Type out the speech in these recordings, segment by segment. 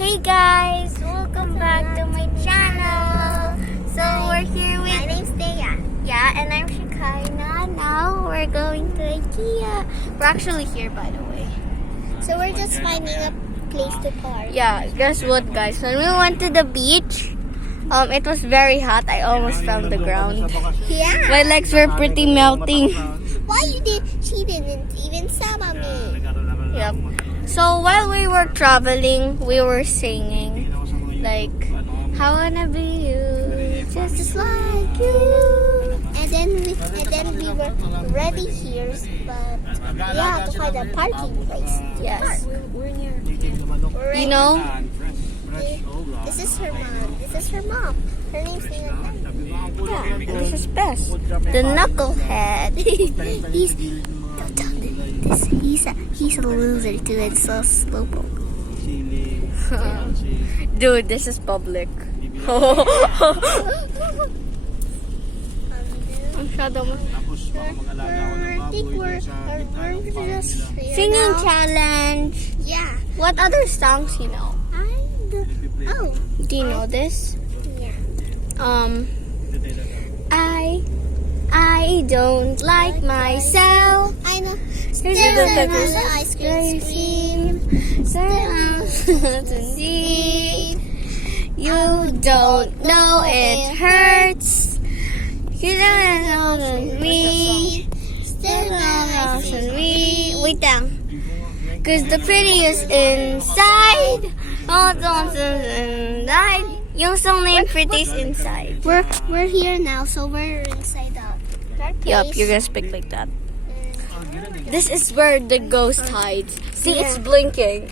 Hey guys, welcome back to my channel. So we're here with... My name's Matthea. Yeah, and I'm Shekinah. Now we're going to IKEA. We're actually here, by the way. So we're just finding a place to park. Yeah, guess what, guys? When we went to the beach, it was very hot. I almost found the ground. Yeah. My legs were pretty melting. Why you did? She didn't even sub me. Yep. So while we were traveling, we were singing like, "I wanna be you, just like you." And then we were ready here, but we have to find a parking place. Yes. We're near. You know, This is her mom. This is her mom. Her name's Nina. yeah, and this is Bess, the knucklehead. Don't tell me this. He's a loser too. It's so slowpoke. Dude, this is public. Ang shadow mo. I think we're just here Singing now. challenge. Yeah. What other songs you know? Oh. Do you know this? Yeah. I don't like myself. I know. Still Still the another ice cream. You don't know it hurts. You don't know me. Still Still ice cream. me. Wait down. Cause the pretty is inside. All the inside. Yung song name Pretty is inside. We're here now, so we're inside the Yup, you're gonna speak like that. This is where the ghost hides. See, it's blinking.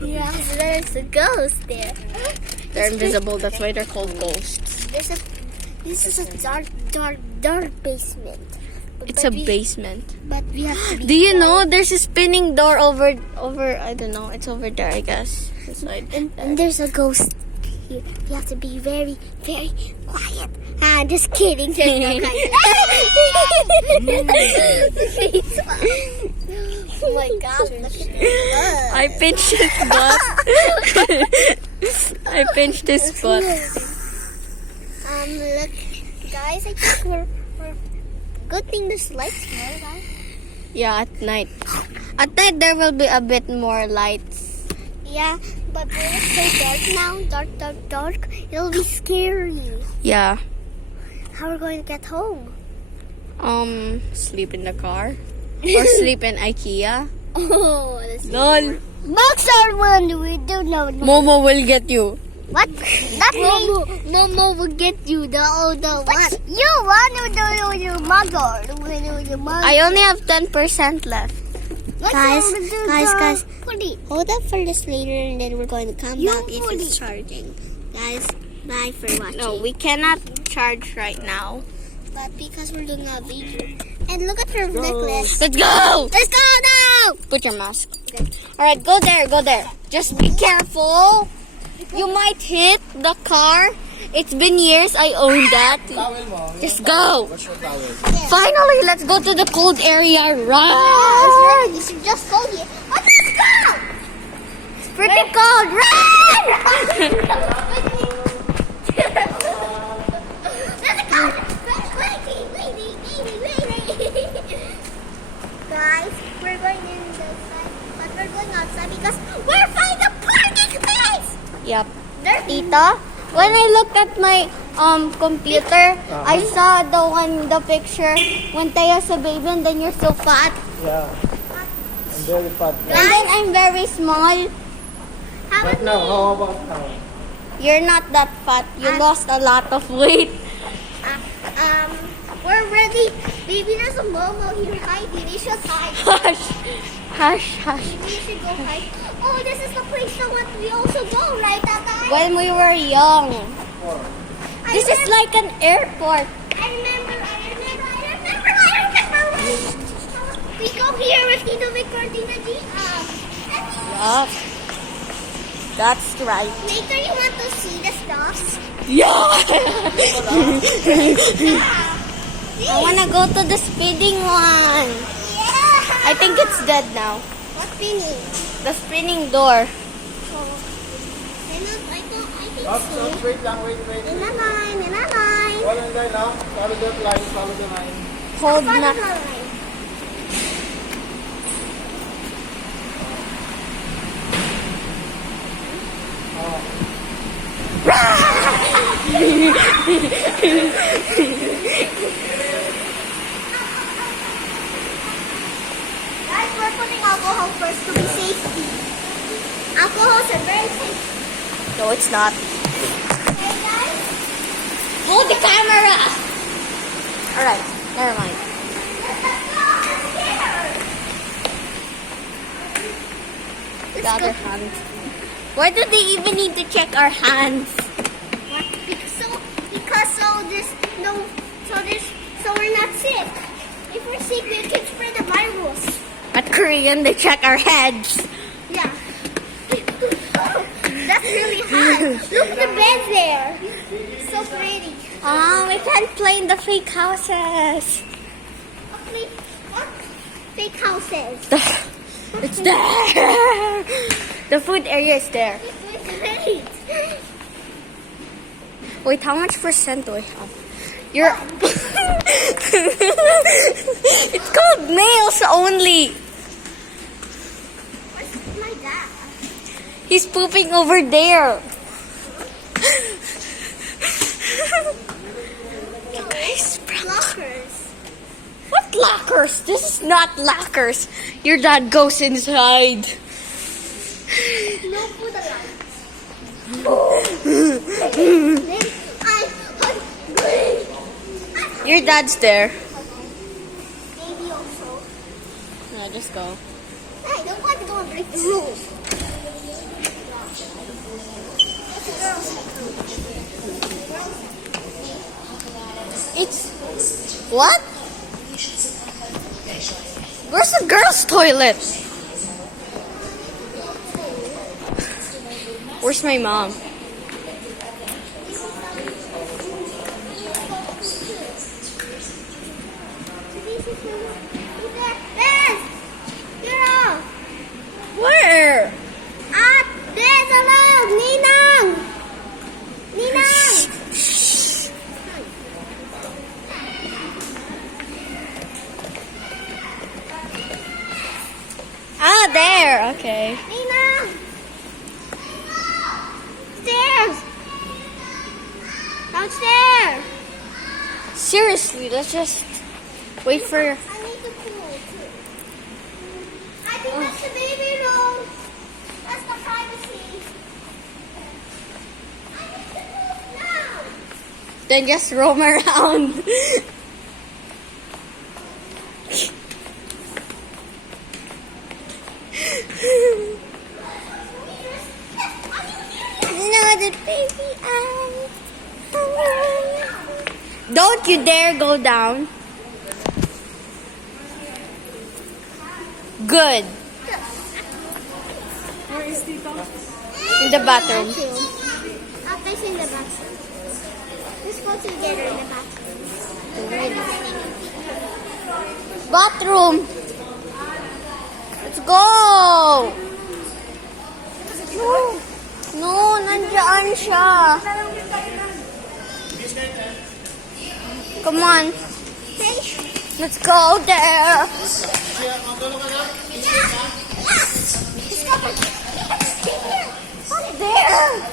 Yeah, there's a ghost there. They're invisible, that's why they're called ghosts. This is a dark basement. It's a basement. But we have to be Do you know there's a spinning door over I don't know, it's over there, I guess. Inside. And there's a ghost here. We have to be very, very quiet. Ah, just kidding. There's no quiet. Oh my god, look at this. I pinched his butt. I pinched his butt. Look, guys, I think we're good thing there's lights here, guys. Yeah, at night. At night there will be a bit more lights. Yeah, but when it's so dark now, dark, it'll be scary. Yeah. How are we going to get home? Sleep in the car. Or sleep in IKEA. Oh, that's LOL. Box are one. We don't know. Momo will get you. What? That Momo will get you the what? You want to do your mother? I only have 10% left. Guys, hold up for this later, and then we're going to come back if it's charging. Guys, bye for watching. No, we cannot charge right now. But because we're doing a video. And look at her necklace. Let's go! Let's go now! Put your mask. Alright, go there. Just be careful. You might hit the car. It's been years I own that. Just go. Finally, let's go to the cold area. Run! You should just go here. Oh, let's go! It's pretty cold. Run! Guys, we're going inside, but we're going outside because we're finding a parking place! Yep. Tita, when I looked at my computer, I saw the picture when Taya's a baby and then you're so fat. Yeah, I'm very fat. And then I'm very small. But now, how about now? You're not that fat. You lost a lot of weight. We're ready. Baby, there's a Momo here hiding. You should hide. Hush. Maybe you should go hide. Oh, this is the place that we also go, right, Tata? When we were young. This is like an airport. I remember. We go here with Tito recording the Yup. That's right. Later, you want to see the stuff? Yeah. I wanna go to the speeding one. Yeah. I think it's dead now. What's spinning? The spinning door. Up, wait lang, wait. In a line. Follow the line, no? Follow the line, follow the line. Hold Follow na. the line. Guys, we're putting alcohol first to be safety. Alcohols are very safe. No, it's not. Okay, guys? Hold the camera! Alright, never mind. The other hand. Why do they even need to check our hands? What? So we're not sick. If we're sick, we can spread the virus. At Korean, they check our heads. Yeah. That's really hot. Look at the bed there. So pretty. We can't play in the fake houses. What? Fake houses. It's there. The food area is there. Great. Wait, how much percent do I have? You're. It's called nails only. What's my dad? He's pooping over there. Guys, Lockers. what lockers? This is not lockers. Your dad goes inside. No food allowed. Your dad's there. Maybe also. Yeah, just go. Hey, don't want to go and break the rules. It's what? Where's the girls' toilet? Where's my mom? Where? There's a log! Ninang! Ah, there. Okay. Ninang! Stairs! Downstairs! Seriously, let's just wait for. I need to cool too. I think that's the baby room. That's the privacy. I need to move now. Then just roam around. No, the baby eyes. Don't you dare go down. Good. Where is Tito? In the bathroom. I'll place in the bathroom. Let's go together in the bathroom. Bathroom. Let's go. No, nandiyan siya. Come on. Let's go there.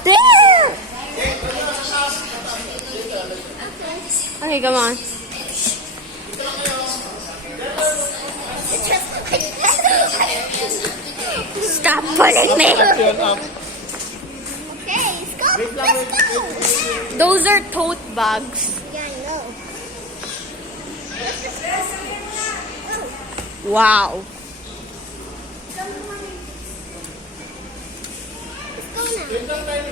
There. Okay, come on. Stop pulling me. Yun, up. Okay, let's go. Let's go. Those are tote bags. Yeah, I know. Wow. Let's go now.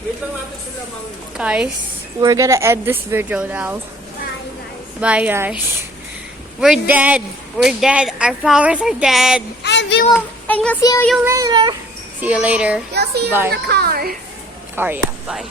Wait lang natin sila, mami mo. Guys, we're gonna end this video now. Bye, guys. Bye, guys. We're dead. We're dead. Our powers are dead. And we'll see you later. See you later. We'll see you Bye. in the car. Car, yeah. Bye.